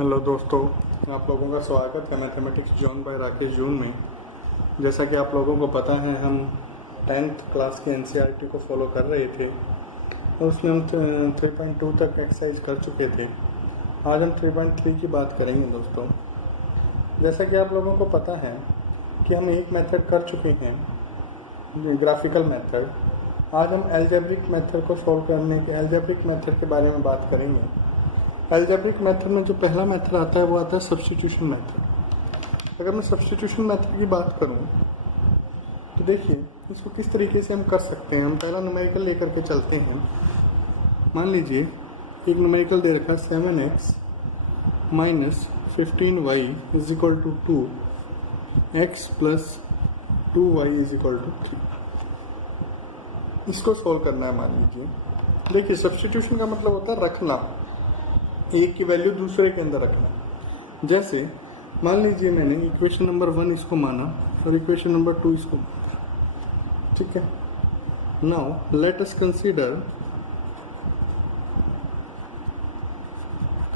Hello दोस्तों, आप लोगों का स्वागत है मैथमेटिक्स जोन बाय राकेश जून में। जैसा कि आप लोगों को पता है, हम 10th क्लास के एनसीईआरटी को फॉलो कर रहे थे और उसमें हम 3.2 तक एक्सरसाइज कर चुके थे। आज हम 3.3 की बात करेंगे दोस्तों। जैसा कि आप लोगों को पता है कि हम एक मेथड कर चुके हैं, ग्राफिकल मेथड। आज हम एल्जेब्रिक मेथड को सॉल्व करने के एल्जेब्रिक मेथड के बारे में बात करेंगे। एल्जेब्रिक मेथड में जो पहला मेथड आता है वो आता है सब्स्टिट्यूशन मेथड। अगर मैं सब्स्टिट्यूशन मेथड की बात करूं तो देखिए इसको किस तरीके से हम कर सकते हैं। हम पहला न्यूमेरिकल लेकर के चलते हैं। मान लीजिए एक न्यूमेरिकल दे रखा है 7x minus 15y is equal to 2x plus 2y is equal to 3। इसको सोल्व करना है। मान लीजिए, देखिए सब्स्टिट्यूशन का मतलब होता है रखना, एक की वैल्यू दूसरे के अंदर रखना। जैसे मान लीजिए मैंने इक्वेशन नंबर 1 इसको माना और इक्वेशन नंबर 2 इसको माना, ठीक है। Now let us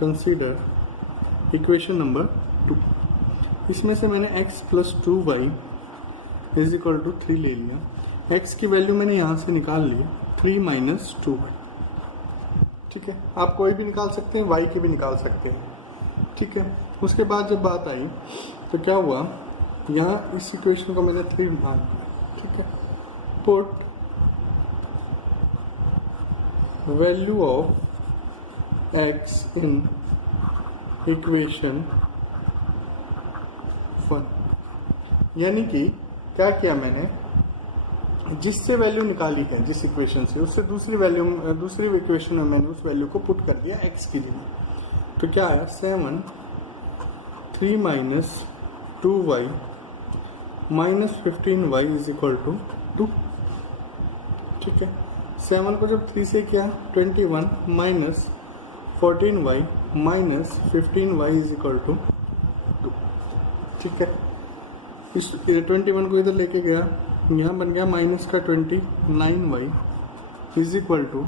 consider equation number 2। इसमें से मैंने x plus 2y is equal to 3 ले लिया। x की वैल्यू मैंने यहाँ से निकाल ली 3 माइनस 2y, ठीक है। आप कोई भी निकाल सकते हैं, y की भी निकाल सकते हैं, ठीक है। उसके बाद जब बात आई तो क्या हुआ, यहाँ इस इक्वेशन को मैंने 3 मान लिया, ठीक है। Put value of x in equation 1, यानी कि क्या किया मैंने, जिससे वैल्यू निकाली है जिस इक्वेशन से, उससे दूसरी इक्वेशन में मैंने उस वैल्यू को पुट कर दिया x की जगह। तो क्या आया 7 3 minus 2y minus 15y is equal to 2, ठीक है। 7 को जब 3 से किया 21 minus 14y minus 15y is equal to 2, ठीक है। इस 21 को इधर लेके गया, यहाँ बन गया माइनस का 29y इज इक्वल टू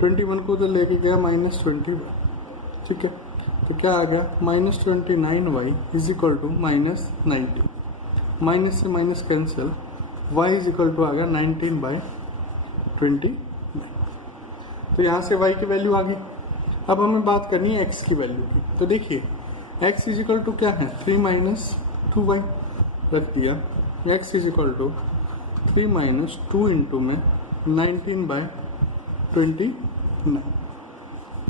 21 को उधर लेके गया माइनस 20y, ठीक है। तो क्या आ गया minus 29y is equal to minus 19। Minus से minus cancel, y is equal to आ गया 19/20। तो यहाँ से y की वैल्यू आ गई। अब हमें बात करनी है x की वैल्यू की। तो देखिए x इज इक्वल टू क्या है, 3 माइनस 2y रख दिया। x is equal to 3 minus 2 into में 19/29,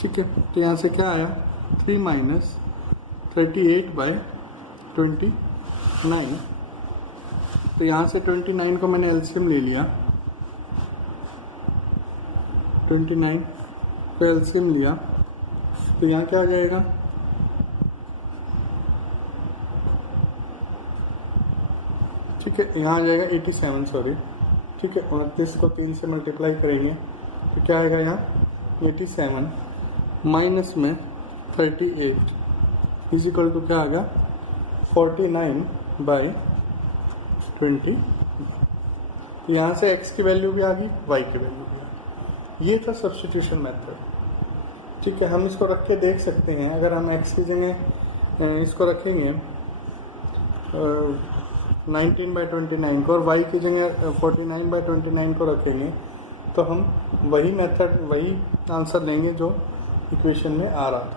ठीक है। तो यहाँ से क्या आया 3 माइनस 38/29। तो यहाँ से 29 को मैंने एलसीएम ले लिया, 29 को एलसीएम लिया। तो यहाँ क्या आ जाएगा, ठीक है। यहाँ आ जाएगा 87, सॉरी, ठीक है। 29 को 3 से मल्टीप्लाई करेंगे तो क्या आएगा यहाँ 87 माइनस में 38 इज इक्वल टू क्या आ गया 49/20। तो यहाँ से x की वैल्यू भी आ गई, y की वैल्यू भी आ गई। ये था सब्स्टिट्यूशन मेथड, ठीक है। हम इसको रख के देख सकते हैं। अगर हम x की जगह इसको रखेंगे 19/29 को और y की जगह 49/29 को रखेंगे तो हम वही मेथड, वही आंसर लेंगे जो इक्वेशन में आ रहा था।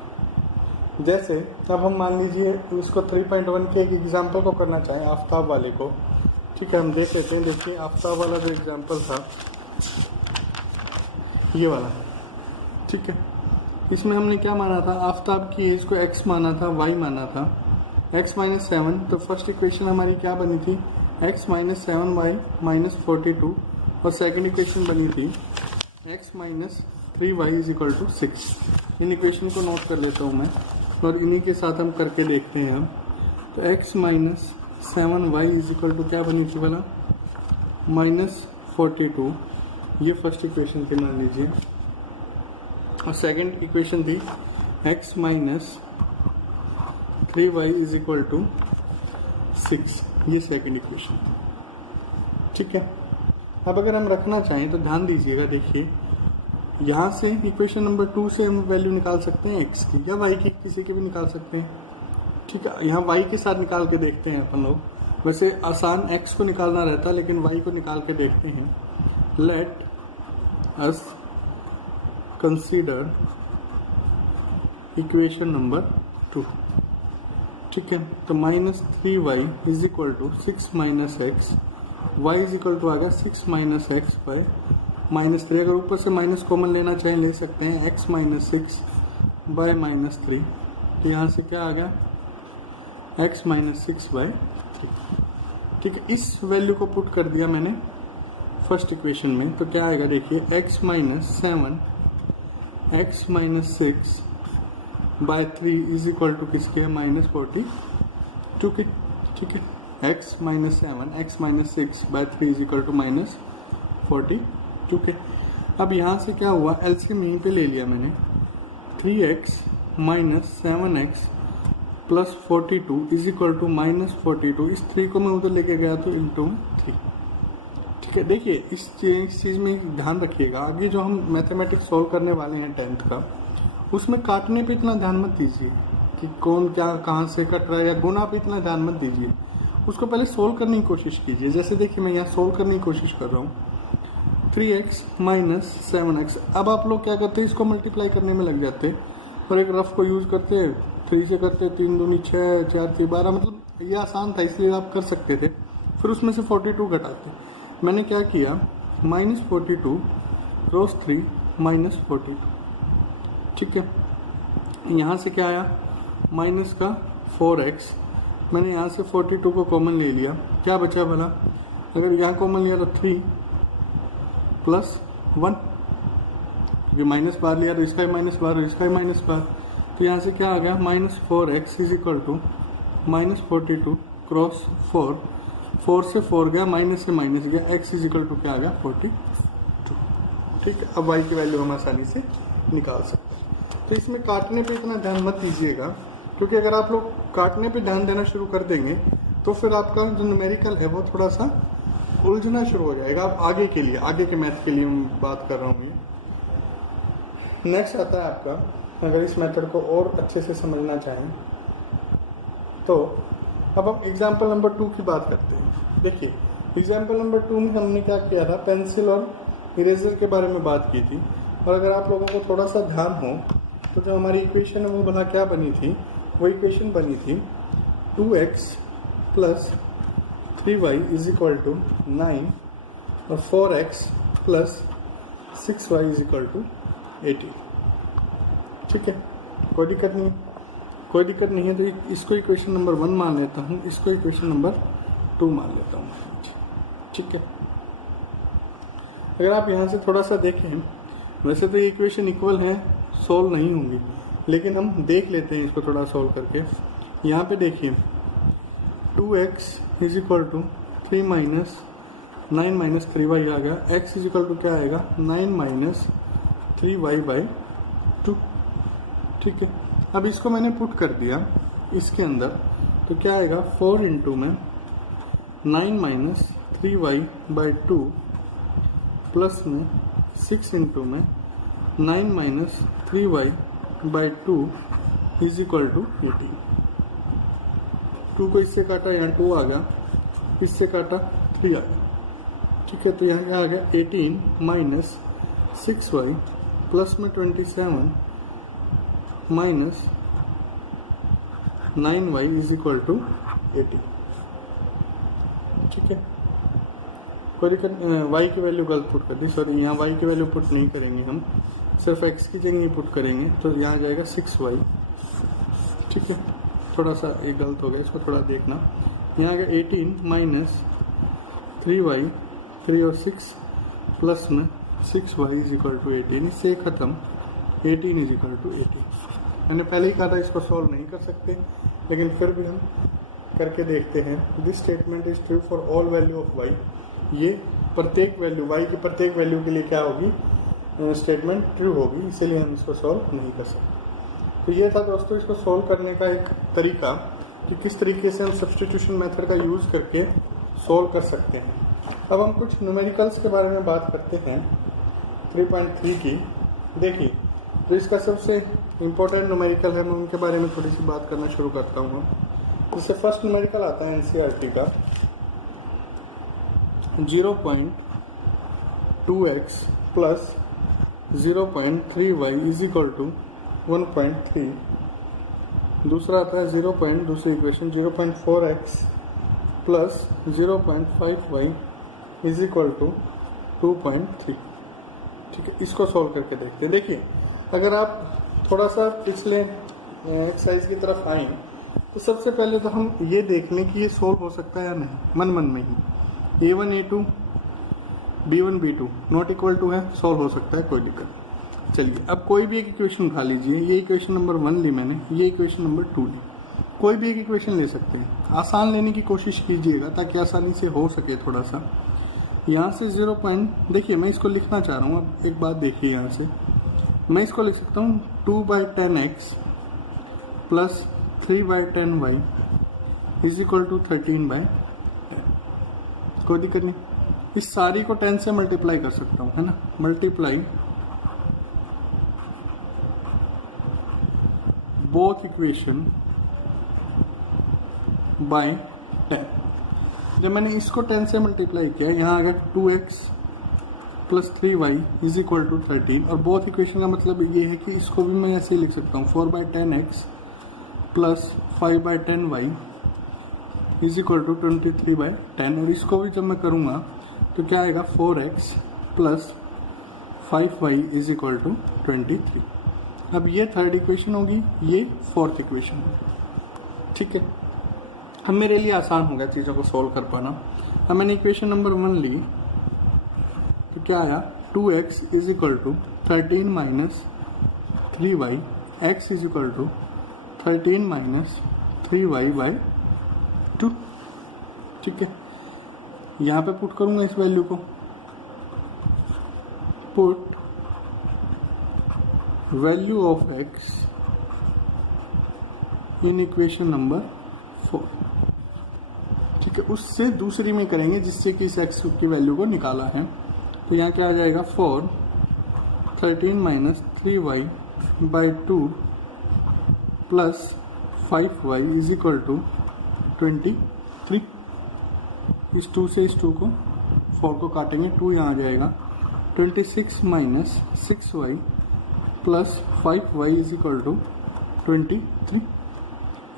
जैसे अब हम मान लीजिए इसको 3.1 के एक एग्जांपल को करना चाहें, आफ्ताब वाले को, ठीक है। हम देख लेते हैं। देखिए आफ्ताब वाला जो एग्जांपल था ये वाला, ठीक है। इसमें हमने क्या माना था, आफ्ताब की एज को x माना था, y माना था, x माइनस 7। तो फर्स्ट इक्वेशन हमारी क्या बनी थी, x माइनस 7y माइनस 42। और सेकेंड इक्वेशन बनी थी x minus 3y is equal to 6। इन इक्वेशन को नोट कर लेता हूँ मैं और इन्हीं के साथ हम करके देखते हैं हम। तो x minus 7y is equal to क्या बनी थी वाला माइनस 42, ये फर्स्ट इक्वेशन थी मान लीजिए। और सेकेंड इक्वेशन थी x minus 3y is equal to 6, ये सेकेंड इक्वेशन, ठीक है। अब अगर हम रखना चाहें तो ध्यान दीजिएगा, देखिए यहाँ से इक्वेशन नंबर 2 से हम वैल्यू निकाल सकते हैं x की या y की, किसी की भी निकाल सकते हैं। ठीक है, यहाँ y के साथ निकाल के देखते हैं अपन लोग। वैसे आसान x को निकालना रहता है, लेकिन y को निकाल के देखते हैं। Let us consider equation number 2। ठीक है, तो -3y is equal to 6 - x, y is equal to आ गया 6 - x बाय -3। अगर ऊपर से माइनस कॉमन लेना चाहें ले सकते हैं, x - 6 बाय -3। तो यहाँ से क्या आ गया, x - 6 बाय 3। ठीक है, इस वैल्यू को पुट कर दिया मैंने फर्स्ट इक्वेशन में, तो क्या आएगा देखिए, x - 7 x - 6 by 3 is equal to किसके, -42 के। ठीक है, x - 7 x - 6 by 3 is equal to -42 के। अब यहाँ से क्या हुआ, एलसीएम यहीं पे ले लिया मैंने, 3x - 7x plus 42 is equal to -42। इस 3 को मैं उधर लेके गया तो इंटू 3। ठीक है, देखिए इस चीज़ में ध्यान रखिएगा, आगे जो हम मैथमेटिक्स सॉल्व करने वाले हैं 10th का, उसमें काटने पे इतना ध्यान मत दीजिए कि कौन क्या कहाँ से कट रहा है, या गुना पे इतना ध्यान मत दीजिए। उसको पहले सोल्व करने की कोशिश कीजिए। जैसे देखिए मैं यहाँ सोल्व करने की कोशिश कर रहा हूँ, 3x - 7x। अब आप लोग क्या करते हैं, इसको मल्टीप्लाई करने में लग जाते हैं और एक रफ को यूज़ करते हैं, 3 से करते हैं, 3 दूनी 6, 4 3 12, मतलब ये आसान था इसलिए आप कर सकते थे। फिर उसमें से 42 घटाते। मैंने क्या किया, -42 क्रॉस 3 -42। ठीक है, यहाँ से क्या आया, माइनस का 4x। मैंने यहाँ से 42 को कॉमन ले लिया, क्या बचा भला, अगर यहाँ कॉमन लिया तो 3 + 1, क्योंकि माइनस बाहर लिया तो इसका ही माइनस बाहर और इसका ही माइनस बाहर। तो यहाँ से क्या आ गया, -4x is equal to -42 cross 4, 4 से 4 गया, माइनस से माइनस गया, x इज इक्वल टू क्या आ गया, 42। ठीक है, अब y की वैल्यू हम आसानी से निकाल सकते हैं। तो इसमें काटने पे इतना ध्यान मत दीजिएगा, क्योंकि अगर आप लोग काटने पे ध्यान देना शुरू कर देंगे तो फिर आपका जो न्यूमेरिकल है वो थोड़ा सा उलझना शुरू हो जाएगा। आप आगे के लिए, आगे के मैथ के लिए मैं बात कर रहा हूँ। ये नेक्स्ट आता है आपका, अगर इस मेथड को और अच्छे से समझना चाहें तो अब हम एग्जाम्पल नंबर 2 की बात करते हैं। देखिए एग्जाम्पल नंबर 2 में हमने क्या किया था, पेंसिल और इरेजर के बारे में बात की थी। और अगर आप लोगों को थोड़ा सा ध्यान हो तो जो हमारी इक्वेशन है वो भला क्या बनी थी, वो इक्वेशन बनी थी 2x + 3y is equal to 9 और 4x + 6y is equal to 18। ठीक है, कोई दिक्कत नहीं है। तो इसको इक्वेशन नंबर 1 मान लेता हूँ, इसको इक्वेशन नंबर 2 मान लेता हूँ। ठीक है, अगर आप यहाँ से थोड़ा सा देखें, वैसे तो ये इक्वेशन इक्वल है, सोल्व नहीं होंगी, लेकिन हम देख लेते हैं इसको थोड़ा सोल्व करके। यहाँ पे देखिए 2x is equal to 3 - 9 - 3y आ गया, x इज इक्वल टू क्या आएगा, 9 - 3y बाई 2। ठीक है, अब इसको मैंने पुट कर दिया इसके अंदर, तो क्या आएगा, 4 इंटू में 9 - 3y बाई 2 प्लस में 6 इंटू में 9 - 3y by 2 is equal to 18। 2 को इससे काटा, यहाँ 2 आ गया, इससे काटा 3 आ गया। ठीक है, तो यहाँ क्या आ गया, 18 - 6y प्लस में 27 minus 9y is equal to 18। ठीक है, कोई दिक्कत, y की वैल्यू गलत पुट कर दी, सॉरी यहाँ y की वैल्यू पुट नहीं करेंगे, हम सिर्फ x की जगह ही पुट करेंगे, तो यहाँ जाएगा 6y। ठीक है, थोड़ा सा ये गलत हो गया, इसको थोड़ा देखना। यहाँ आ गया 18 - 3y, 3 और 6 प्लस में 6y इज इक्वल टू 18। इससे खत्म, 18 इज इक्वल टू 18। मैंने पहले ही कहा था इसको सॉल्व नहीं कर सकते, लेकिन फिर भी हम करके देखते हैं। This statement is true for all value of y। ये प्रत्येक वैल्यू, y की प्रत्येक वैल्यू के लिए क्या होगी, स्टेटमेंट ट्रू होगी, इसीलिए हम इसको सॉल्व नहीं कर सकते। तो ये था दोस्तों इसको सॉल्व करने का एक तरीका कि किस तरीके से हम सब्स्टिट्यूशन मेथड का यूज़ करके सॉल्व कर सकते हैं। अब हम कुछ न्यूमेरिकल्स के बारे में बात करते हैं 3.3 की। देखिए, तो इसका सबसे इम्पोर्टेंट न्यूमेरिकल है, मैं उनके बारे में थोड़ी सी बात करना शुरू करता हूँ। जैसे फर्स्ट न्यूमेरिकल आता है एनसीईआरटी का 0.2x plus 0.3y is equal to 1.3। दूसरा आता है दूसरी equation 0.4x plus 0.5y is equal to 2.3। ठीक है, इसको सॉल्व करके देखते हैं। देखिए, अगर आप थोड़ा सा पिछले एक्सरसाइज की तरफ आए तो सबसे पहले तो हम ये देख लें कि ये सॉल्व हो सकता है या नहीं, मन में ही। a1 a2 b1 b2 not equal to है, सॉल्व हो सकता है, कोई दिक्कत। चलिए, अब कोई भी एक इक्वेशन उठा लीजिए। ये इक्वेशन नंबर 1 ली मैंने, ये इक्वेशन नंबर 2 ली। कोई भी एक इक्वेशन ले सकते हैं, आसान लेने की कोशिश कीजिएगा ताकि आसानी से हो सके। थोड़ा सा यहाँ से 0 पॉइंट, देखिए मैं इसको लिखना चाह रहा हूँ। अब एक बात देखिए, यहाँ से मैं इसको लिख सकता हूँ 2/10x plus 3/10y is equal to 13/10। कोई दिक्कत नहीं, इस सारी को 10 से मल्टीप्लाई कर सकता हूँ, है ना। Multiply both equation by 10। जब मैंने इसको 10 से मल्टीप्लाई किया, यहाँ आ गया 2x plus 3y is equal to 13। और बोथ इक्वेशन का मतलब ये है कि इसको भी मैं ऐसे ही लिख सकता हूँ 4/10x plus 5/10y is equal to 23/10। और इसको भी जब मैं करूँगा तो क्या आएगा 4x plus 5y is equal to 23। अब ये थर्ड इक्वेशन होगी, ये फोर्थ इक्वेशन होगी। ठीक है, अब मेरे लिए आसान होगा चीज़ों को सोल्व कर पाना। अब मैंने इक्वेशन नंबर 1 ली तो क्या आया 2x is equal to 13 minus 3y, x is equal to 13 minus 3y by 2। ठीक है, यहाँ पे पुट करूँगा इस वैल्यू को, put value of x in equation number 4। ठीक है, उससे दूसरी में करेंगे जिससे कि इस x की वैल्यू को निकाला है। तो यहाँ क्या आ जाएगा 4 13 minus 3y by 2 plus 5y is equal to 23। इस 2 से इस 2 को 4 को काटेंगे, 2 यहाँ आ जाएगा 26 minus 6y plus 5y is equal to 23।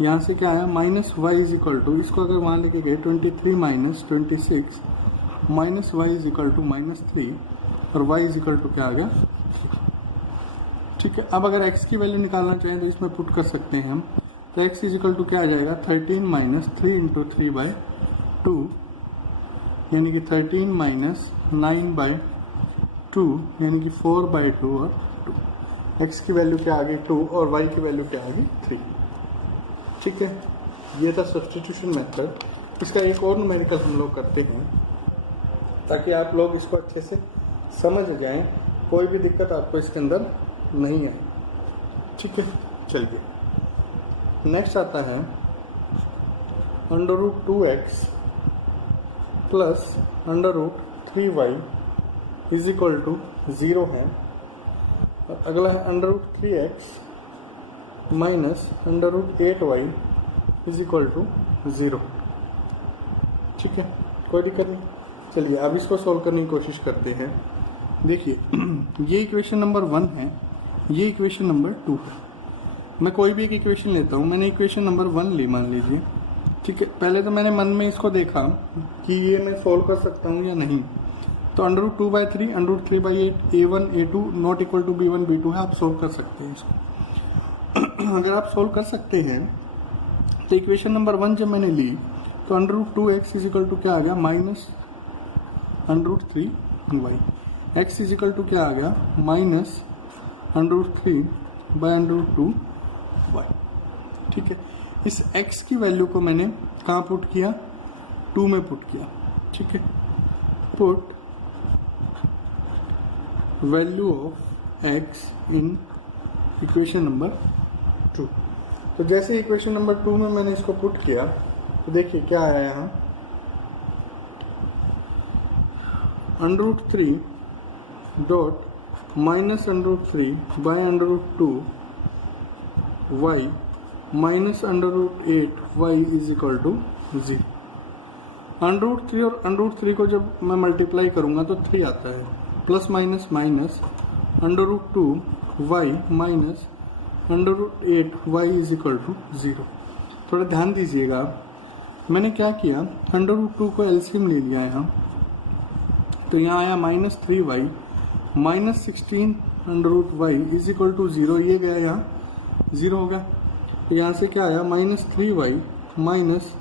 यहाँ से क्या आया minus y is equal to, इसको अगर वहाँ लेके गए 23 minus 26 minus y is equal to -3 और y इज इक्वल टू क्या आ गया 3। ठीक है, अब अगर x की वैल्यू निकालना चाहें तो इसमें पुट कर सकते हैं हम। तो x इज इक्वल टू क्या आ जाएगा 13 माइनस 3 इंटू 3/2 यानी कि 13 माइनस 9/2 यानी कि 4/2 और 2। x की वैल्यू क्या आ गई 2 और y की वैल्यू क्या आ गई 3। ठीक है, ये था सब्स्टिट्यूशन मेथड। इसका एक और न्यूमेरिकल हम लोग करते हैं ताकि आप लोग इसको अच्छे से समझ जाएं, कोई भी दिक्कत आपको इसके अंदर नहीं है। ठीक है, चलिए नेक्स्ट आता है √2x plus √3y is equal to 0 है। और अगला है √3x minus √8y is equal to 0। ठीक है, कोई दिक्कत नहीं। चलिए अब इसको सॉल्व करने की कोशिश करते हैं। देखिए, ये इक्वेशन नंबर 1 है, ये इक्वेशन नंबर 2 है। मैं कोई भी एक इक्वेशन लेता हूँ, मैंने इक्वेशन नंबर 1 ली मान लीजिए। ठीक है, पहले तो मैंने मन में इसको देखा कि ये मैं सॉल्व कर सकता हूँ या नहीं। तो √2/3 √3/8 a1 a2 not equal to b1 b2 है, आप सॉल्व कर सकते हैं इसको। अगर आप सॉल्व कर सकते हैं तो इक्वेशन नंबर 1 जब मैंने ली तो √2x इज इक्वल टू क्या आ गया minus √3y, x is equal to क्या आ गया माइनस √3/√2y। ठीक है, इस x की वैल्यू को मैंने कहाँ पुट किया 2 में पुट किया। ठीक है, put value of x in equation number 2। तो जैसे इक्वेशन नंबर 2 में मैंने इसको पुट किया तो देखिए क्या आया यहाँ √3 dot minus √3 by √2 y minus √8 y is equal to 0। √3 और √3 को जब मैं मल्टीप्लाई करूंगा तो 3 आता है, plus minus minus √2 y minus √8 y is equal to 0। थोड़ा ध्यान दीजिएगा, मैंने क्या किया, √2 को एलसीएम ले लिया यहाँ, तो यहाँ आया -3y minus 16 √y is equal to 0। ये गया यहाँ 0 हो गया, तो यहाँ से क्या आया -3y minus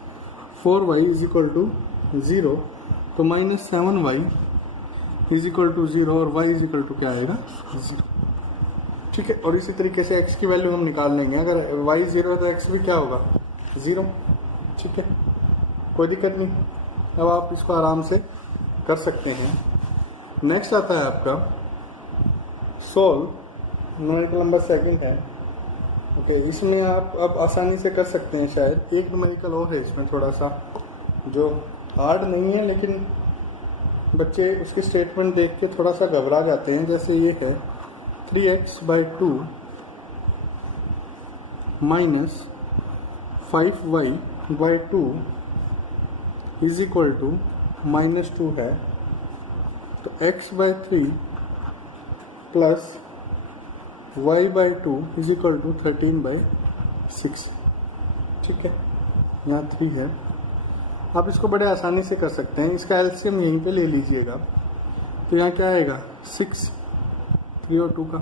4y is equal to 0, तो -7y इज इक्वल टू 0 और y इज इक्वल टू क्या आएगा 0। ठीक है, और इसी तरीके से x की वैल्यू हम निकाल लेंगे। अगर y 0 है तो x भी क्या होगा 0। ठीक है, कोई दिक्कत नहीं, अब आप इसको आराम से कर सकते हैं। नेक्स्ट आता है आपका सोल्व, न्यूमेरिकल नंबर सेकंड है। ओके, इसमें आप अब आसानी से कर सकते हैं। शायद एक न्यूमेरिकल और है इसमें थोड़ा सा जो हार्ड नहीं है, लेकिन बच्चे उसके स्टेटमेंट देख के थोड़ा सा घबरा जाते हैं। जैसे ये है 3x/2 minus 5y/2 is equal to -2 है, तो x/3 plus y/2 is equal to 13/6। ठीक है, यहाँ 3 है। आप इसको बड़े आसानी से कर सकते हैं, इसका एलसीएम यहीं पे ले लीजिएगा, तो यहाँ क्या आएगा 6, 3 और 2 का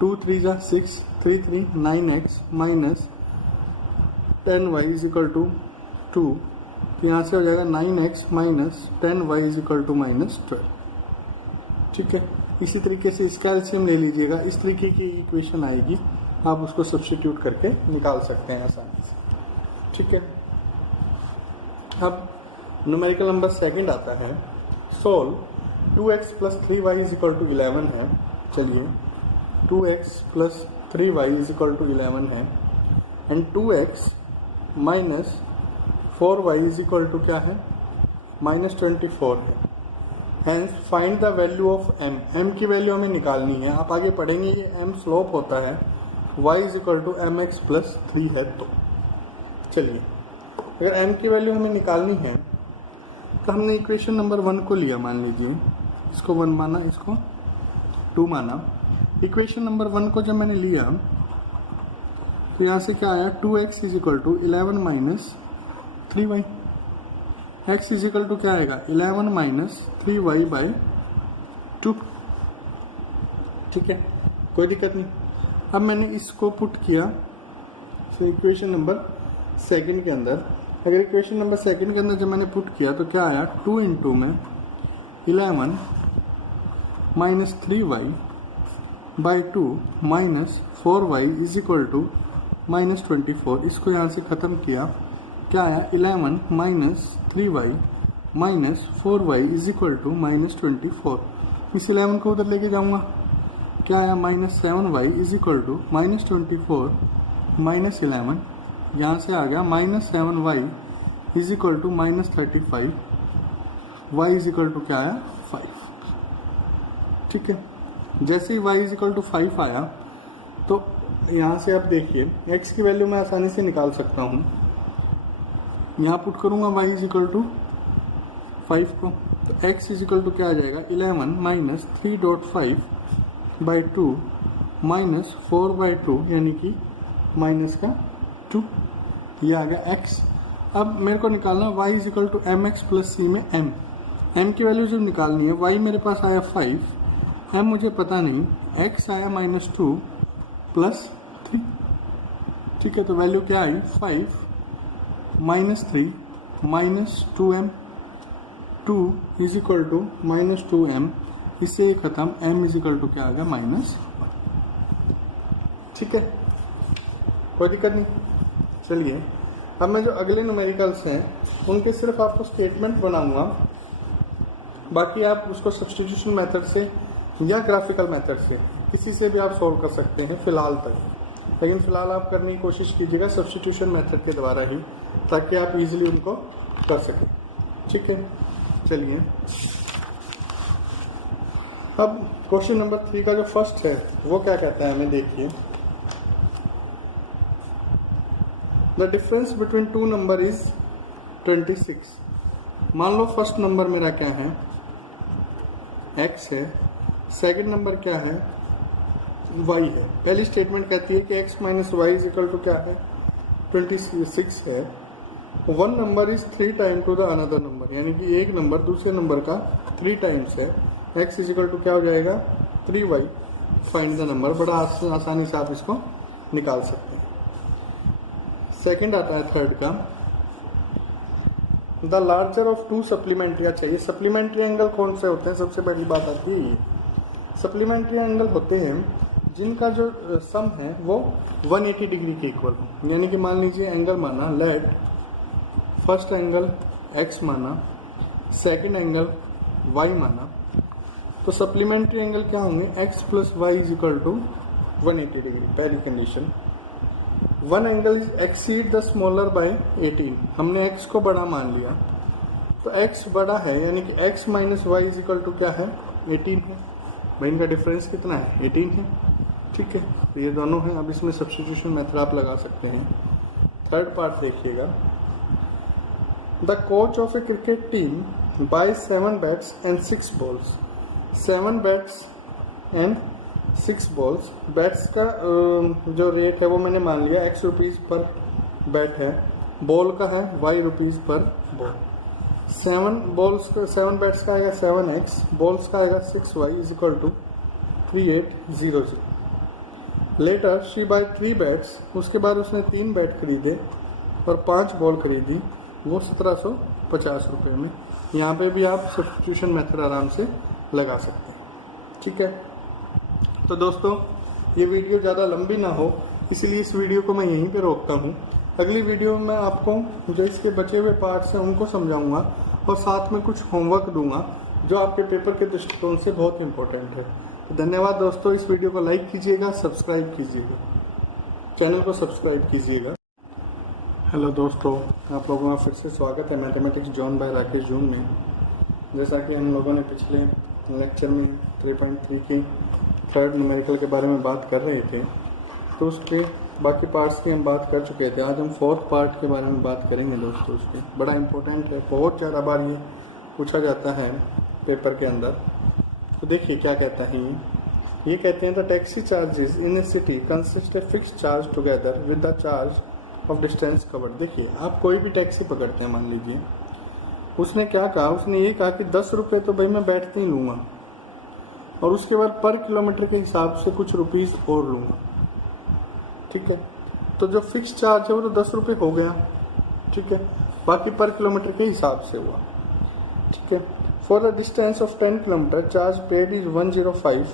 2 3 जा 6, 3 3 9x minus 10y is equal to 2, तो यहाँ से हो जाएगा 9x minus 10y is equal to -12। ठीक है, इसी तरीके से इसका एलसीएम ले लीजिएगा, इस तरीके की इक्वेशन आएगी, आप उसको सब्स्टिट्यूट करके निकाल सकते हैं आसानी से। ठीक है, अब न्यूमेरिकल नंबर सेकंड आता है solve 2x plus 3y is equal to 11 है। चलिए 2x plus 3y is equal to 11 है, and 2x minus 4y is equal to क्या है -24 है। Hence find the value of m, m की वैल्यू हमें निकालनी है। आप आगे पढ़ेंगे ये m स्लोप होता है, y is equal to mx plus 3 है। तो चलिए, अगर m की वैल्यू हमें निकालनी है तो हमने इक्वेशन नंबर 1 को लिया, मान लीजिए इसको 1 माना, इसको 2 माना। इक्वेशन नंबर 1 को जब मैंने लिया तो यहाँ से क्या आया 2x is equal to 11 minus 3y, x is equal to क्या आएगा 11 माइनस 3y/2। ठीक है, कोई दिक्कत नहीं। अब मैंने इसको पुट किया तो इक्वेशन नंबर सेकंड के अंदर। अगर इक्वेशन नंबर सेकंड के अंदर जब मैंने पुट किया तो क्या आया 2 इंटू में 11 माइनस 3y/2 minus 4y is equal to -24। इसको यहाँ से ख़त्म किया, क्या आया 11 minus 3y minus 4y is equal to -24। इस 11 को उधर लेके जाऊंगा, क्या आया -7y is equal to -24 minus 11, यहाँ से आ गया -7y is equal to -35, y is equal to क्या आया 5। ठीक है, जैसे ही y इज इक्वल टू 5 आया तो यहाँ से आप देखिए x की वैल्यू मैं आसानी से निकाल सकता हूँ। यहाँ पुट करूँगा y इज इक्वल टू 5 को, तो x इज इक्वल टू क्या आ जाएगा 11 माइनस 3.5/2 माइनस 4/2 यानी कि माइनस का 2, ये आ गया x। अब मेरे को निकालना y is equal to mx plus c में m की वैल्यू जब निकालनी है, y मेरे पास आया 5, m मुझे पता नहीं, x आया -2 प्लस 3। ठीक है, तो वैल्यू क्या आई 5 -3 minus 2m, 2 is equal to -2m, इससे ये खत्म, m इज इक्वल टू क्या आ गया -1। ठीक है, कोई दिक्कत नहीं। चलिए, अब मैं जो अगले न्यूमेरिकल्स हैं उनके सिर्फ आपको स्टेटमेंट बनाऊंगा, बाकी आप उसको सब्स्टिट्यूशन मेथड से या ग्राफिकल मेथड से किसी से भी आप सॉल्व कर सकते हैं फिलहाल तक, लेकिन फिलहाल आप करने की कोशिश कीजिएगा सब्स्टिट्यूशन मेथड के द्वारा ही, ताकि आप इजीली उनको कर सकें। ठीक है, चलिए अब क्वेश्चन नंबर 3 का जो फर्स्ट है वो क्या कहता है, हमें देखिए, the difference between two number is 26। मान लो फर्स्ट नंबर मेरा क्या है, x है, सेकंड नंबर क्या है, y है। पहली स्टेटमेंट कहती है कि x minus y is equal to क्या है, 26 है। One number is 3 time to the another number, यानी कि एक नंबर दूसरे नंबर का 3 टाइम्स है। x इज इक्वल टू क्या हो जाएगा, 3y। फाइंड द नंबर, बड़ा आसानी से आप इसको निकाल सकते हैं। सेकंड आता है थर्ड का, the larger of to supplementary. अच्छा, ये सप्लीमेंट्री एंगल कौन से होते हैं, सबसे पहली बात आती है ये सप्लीमेंट्री एंगल होते हैं जिनका जो सम है वो 180 डिग्री के इक्वल हो। यानी कि मान लीजिए एंगल माना, लेट फर्स्ट एंगल x माना, सेकंड एंगल y माना, तो सप्लीमेंट्री एंगल क्या होंगे, x plus y is equal to 180 degree. पहली condition. One angle is exceed the smaller by 18। हमने x को बड़ा मान लिया, तो x बड़ा है, यानी कि x minus y is equal to क्या है, 18 है। भाई इनका डिफरेंस कितना है, 18 है। ठीक है, तो ये दोनों हैं। अब इसमें सब्स्टिट्यूशन मेथड आप लगा सकते हैं। थर्ड पार्ट देखिएगा, the coach of a cricket team buy 7 bats and 6 balls. 7 bats and 6 balls. Bats का जो रेट है वो मैंने मान लिया x रुपीज़ पर बैट है, बॉल का है y rupees per ball. 7 bats का आएगा 7x, बॉल्स का आएगा 6y is equal to 3800। Later she buy 3 bats, उसके बाद उसने 3 बैट खरीदे और 5 बॉल खरीदी, वो 1750 रुपये में। यहाँ पे भी आप सब्स्टिट्यूशन मेथड आराम से लगा सकते हैं। ठीक है, तो दोस्तों ये वीडियो ज़्यादा लंबी ना हो इसलिए इस वीडियो को मैं यहीं पे रोकता हूँ। अगली वीडियो में मैं आपको जो इसके बचे हुए पार्ट्स हैं उनको समझाऊंगा और साथ में कुछ होमवर्क दूंगा जो आपके पेपर के दृष्टिकोण से बहुत इंपॉर्टेंट है। तो धन्यवाद दोस्तों, इस वीडियो को लाइक कीजिएगा, सब्सक्राइब कीजिएगा, चैनल को सब्सक्राइब कीजिएगा। हेलो दोस्तों, आप लोगों का फिर से स्वागत है मैथमेटिक्स जॉन बाय राकेश जून में। जैसा कि हम लोगों ने पिछले लेक्चर में 3.3 के थर्ड न्यूमेरिकल के बारे में बात कर रहे थे, तो उसके बाकी पार्ट्स की हम बात कर चुके थे। आज हम फोर्थ पार्ट के बारे में बात करेंगे दोस्तों। उसके बड़ा इंपॉर्टेंट है, बहुत ज़्यादा बार ये पूछा जाता है पेपर के अंदर। तो देखिए क्या कहता है ये कहते हैं the taxi charges in A city consist a fixed charge together with the charge of distance covered. देखिए आप कोई भी टैक्सी पकड़ते हैं, मान लीजिए उसने क्या कहा, उसने ये कहा कि 10 रुपये तो भाई मैं बैठते ही लूँगा और उसके बाद पर किलोमीटर के हिसाब से कुछ रुपीज़ और लूँगा। ठीक है, तो जो फिक्स चार्ज है वो तो 10 रुपये हो गया। ठीक है, बाकी पर किलोमीटर के हिसाब से हुआ। ठीक है, for the distance of 10 kilometre charge paid is 105,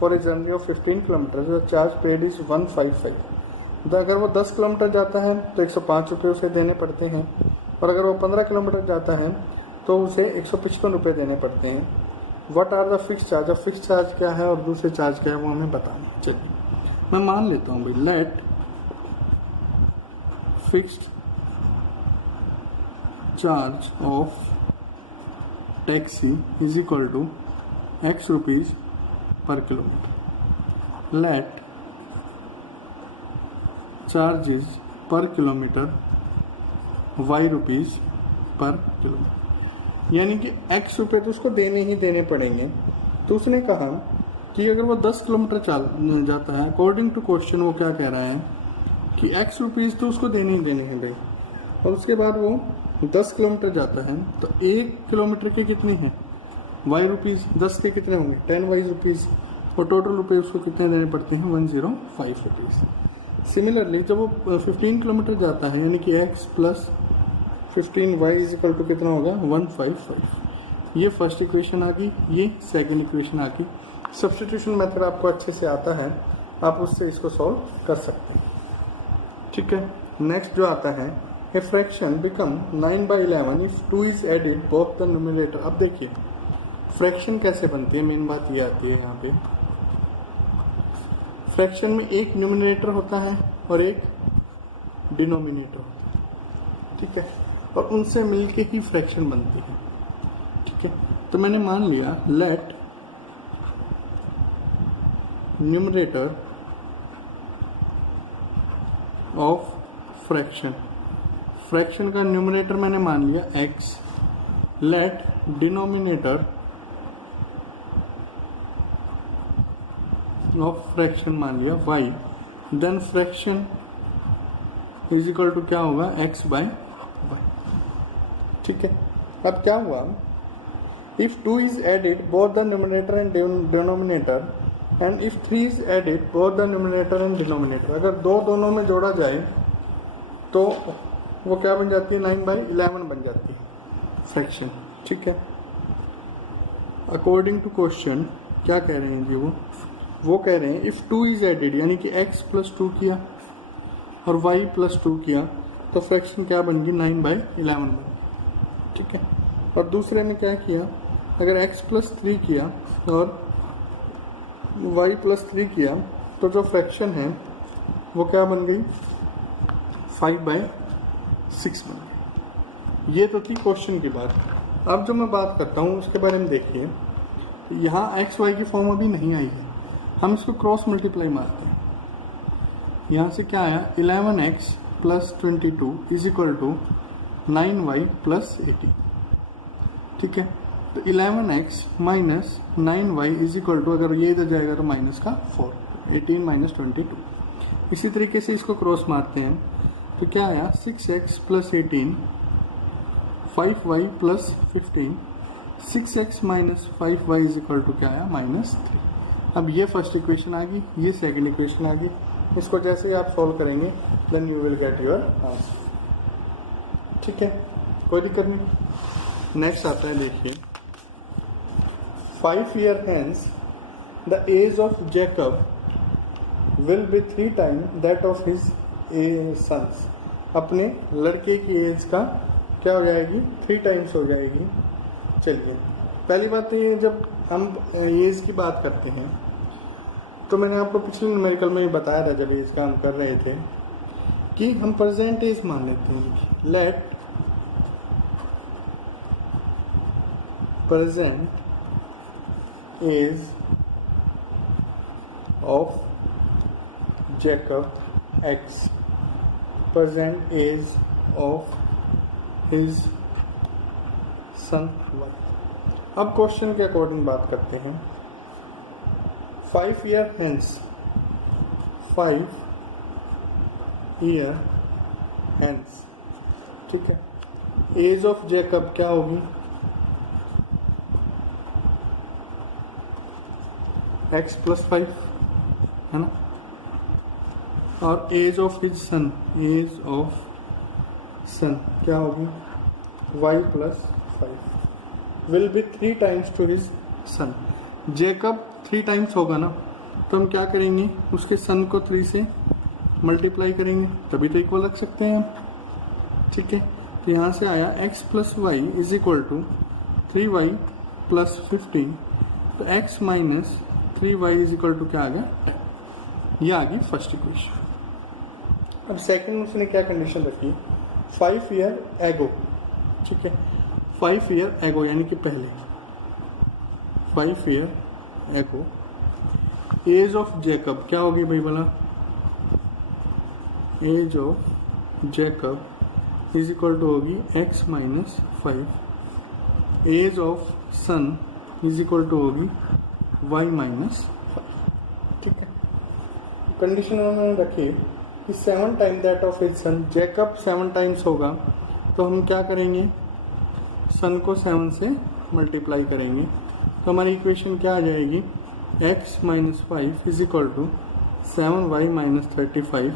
for a journey of 15 kilometre charge paid is 155। तो अगर वो 10 किलोमीटर जाता है तो 105 रुपये उसे देने पड़ते हैं, और अगर वो 15 किलोमीटर जाता है तो उसे 155 रुपये देने पड़ते हैं। What are the fix charge, अब फिक्स चार्ज क्या है और दूसरे चार्ज क्या है वो हमें बताना। चलिए मैं मान लेता हूँ भाई, let fixed charge of taxi is equal to x rupees per kilometre. Let charges per kilometre y rupees per kilometre, यानी कि x रुपये तो उसको देने ही देने पड़ेंगे। तो उसने कहा कि अगर वो 10 किलोमीटर जाता है, अकॉर्डिंग टू क्वेश्चन वो क्या कह रहा है कि x रुपीज़ तो उसको देने ही देने हैं भाई, और उसके बाद वो 10 किलोमीटर जाता है तो 1 किलोमीटर के कितने हैं y रुपीज़, 10 के कितने होंगे 10y रुपीज़, और टोटल रुपये उसको कितने देने पड़ते हैं 105 रुपीज़। सिमिलरली जब वो 15 किलोमीटर जाता है यानी कि x plus 15y is equal to कितना होगा 155। ये फर्स्ट इक्वेशन आ गई, ये सेकंड इक्वेशन आ गई। सब्स्टिट्यूशन मेथड आपको अच्छे से आता है, आप उससे इसको सॉल्व कर सकते हैं। ठीक है, नेक्स्ट जो आता है a fraction become 9/11 if 2 is added both the numerator. अब देखिए फ्रैक्शन कैसे बनती है, मेन बात ये आती है यहाँ पे। फ्रैक्शन में एक न्यूमरेटर होता है और एक डिनोमिनेटर होता है। ठीक है, और उनसे मिलके ही फ्रैक्शन बनती है। ठीक है, तो मैंने मान लिया let numerator of fraction, fraction का न्यूमरेटर मैंने मान लिया x, let denominator of fraction मान लिया y, then fraction is equal to क्या होगा x बाय y। ठीक है, अब क्या हुआ, if 2 is added both the numerator and denominator and if 3 is added both the numerator and denominator, अगर दोनों में जोड़ा जाए तो वो क्या बन जाती है 9/11 बन जाती है फ्रैक्शन। ठीक है, अकॉर्डिंग टू क्वेश्चन क्या कह रहे हैं जी, वो कह रहे हैं इफ 2 इज एडेड यानी कि x + 2 किया और y + 2 किया तो फ्रैक्शन क्या बन गई 9/11 बन गई। ठीक है, और दूसरे में क्या किया, अगर x + 3 किया और y + 3 किया तो जो फ्रैक्शन है वो क्या बन गई 5/6 बन गई। ये तो थी क्वेश्चन की बात। अब जो मैं बात करता हूँ उसके बारे में देखिए, यहाँ एक्स वाई की फॉर्म अभी नहीं आई है, हम इसको क्रॉस मल्टीप्लाई मारते हैं। यहाँ से क्या आया 11x + 22 is equal to 9y + 18। ठीक है, तो 11x minus 9y is equal to, अगर ये इधर जाएगा तो माइनस का 4, 18 - 22। इसी तरीके से इसको क्रॉस मारते हैं तो क्या आया 6x + 18, 5y + 15, 6x - 5y is equal to क्या आया -3। अब ये फर्स्ट इक्वेशन आ गई, ये सेकंड इक्वेशन आ गई। इसको जैसे ही आप सॉल्व करेंगे then you will get your answer. ठीक है, कोई दिक्कत नहीं। नेक्स्ट आता है, देखिए 5 years hence the age of Jacob will be 3 times that of his sons। अपने लड़के की एज का क्या हो जाएगी 3 टाइम्स हो जाएगी। चलिए, पहली बात तो ये, जब हम एज की बात करते हैं तो मैंने आपको पिछले न्यूमेरिकल में ही बताया था, जब एज का हम कर रहे थे, कि हम प्रेजेंट एज मान लेते हैं। Let present age of Jacob x, present age of his son y। अब क्वेश्चन के अकॉर्डिंग बात करते हैं। 5 years hence, 5 years hence, ठीक है, एज ऑफ जेकब क्या होगी x + 5 है ना, और age of his son, age of son क्या होगी y + 5 will be 3 times to his son. Jacob 3 times होगा ना, तो हम क्या करेंगे, उसके सन को 3 से मल्टीप्लाई करेंगे, तभी तो इक्वल रख सकते हैं हम। ठीक है, तो यहाँ से आया x + y is equal to 3y + 15, तो x - 3y is equal to क्या आ गया 10। यह आ गई फर्स्ट इक्वेशन। अब सेकंड उसने क्या कंडीशन रखी, 5 years ago। ठीक है, 5 years ago यानी कि पहले, 5 years ago age of Jacob क्या होगी भाई बोला, age of Jacob is equal to होगी x - 5, age of son is equal to होगी y - 5। ठीक है, कंडीशन उन्होंने रखी कि 7 times that of his son. Jacob 7 times होगा तो हम क्या करेंगे, सन को 7 से मल्टीप्लाई करेंगे, तो हमारी इक्वेशन क्या आ जाएगी x - 5 is equal to 7y - 35,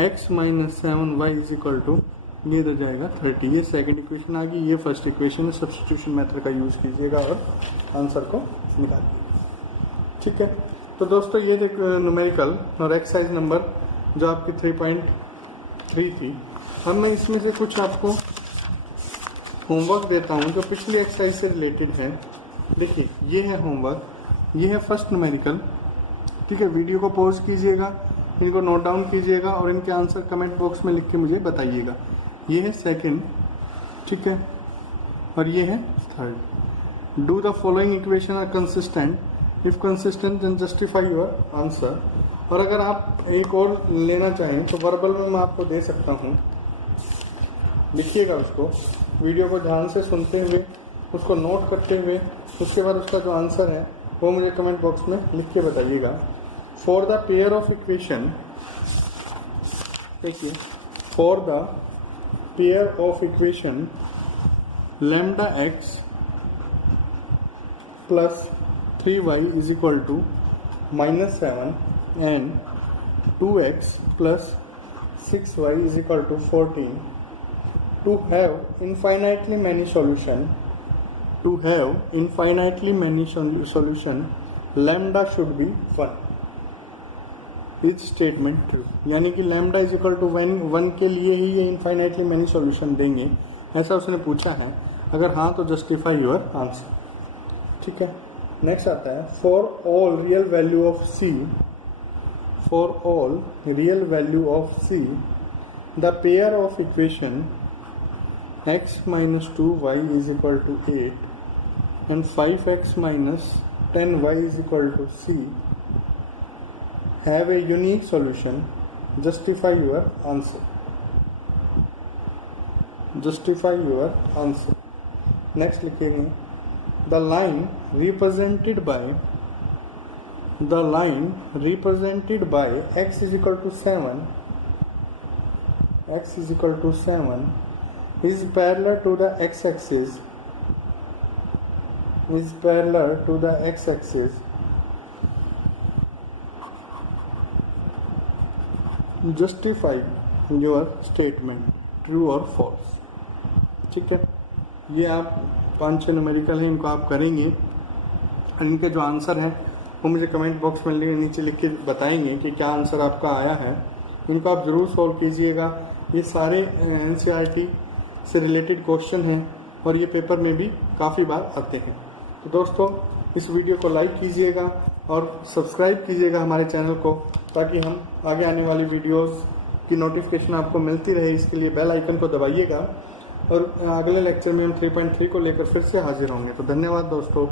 x - 7y is equal to ये इधर जाएगा 30। ये सेकंड इक्वेशन आ गई, ये फर्स्ट इक्वेशन है। सब्स्टिट्यूशन मेथड का यूज कीजिएगा और आंसर को निकालिए। ठीक है, तो दोस्तों ये थे न्यूमेरिकल और एक्सरसाइज नंबर जो आपकी 3.3 थी। अब मैं इसमें से कुछ आपको होमवर्क देता हूँ जो पिछली एक्सरसाइज से रिलेटेड है। देखिए, ये है होमवर्क, ये है फर्स्ट न्यूमेरिकल। ठीक है, वीडियो को पॉज कीजिएगा, इनको नोट डाउन कीजिएगा और इनके आंसर कमेंट बॉक्स में लिख के मुझे बताइएगा। ये है सेकंड, ठीक है, और ये है third. Do the following equation are consistent if consistent then justify your answer. और अगर आप एक और लेना चाहें तो वर्बल में मैं आपको दे सकता हूँ, लिखिएगा उसको, वीडियो को ध्यान से सुनते हुए उसको नोट करते हुए उसके बाद उसका जो आंसर है वो मुझे कमेंट बॉक्स में लिख के बताइएगा। For the pair of equation, देखिए, for the pair of equation lambda x plus 3y is equal to -7 and 2x plus 6y is equal to 14, to have infinitely many solution lambda should be 1 is statement true. यानी कि lambda is equal to 1 के लिए ही ये infinitely many solution देंगे, ऐसा उसने पूछा है। अगर हाँ तो जस्टिफाई योर आंसर। ठीक है, नेक्स्ट आता है for all real value of c, for all real value of c the pair of equation x minus 2y is equal to 8 and 5x minus 10y is equal to c have a unique solution, justify your answer, justify your answer। next लिखेंगे the line represented by x is equal to 7, x is equal to 7 is parallel to the x-axis, is parallel to the x-axis, justify your statement true or false। ठीक है, ये आप 5-6 numerical हैं, इनको आप करेंगे और इनके जो आंसर हैं वो मुझे कमेंट बॉक्स में नीचे लिख के बताएंगे कि क्या आंसर आपका आया है। इनको आप ज़रूर सॉल्व कीजिएगा। ये सारे NCERT से रिलेटेड क्वेश्चन हैं और ये पेपर में भी काफ़ी बार आते हैं। तो दोस्तों, इस वीडियो को लाइक कीजिएगा और सब्सक्राइब कीजिएगा हमारे चैनल को, ताकि हम आगे आने वाली वीडियोस की नोटिफिकेशन आपको मिलती रहे। इसके लिए बेल आइकन को दबाइएगा और अगले लेक्चर में हम 3.3 को लेकर फिर से हाजिर होंगे। तो धन्यवाद दोस्तों।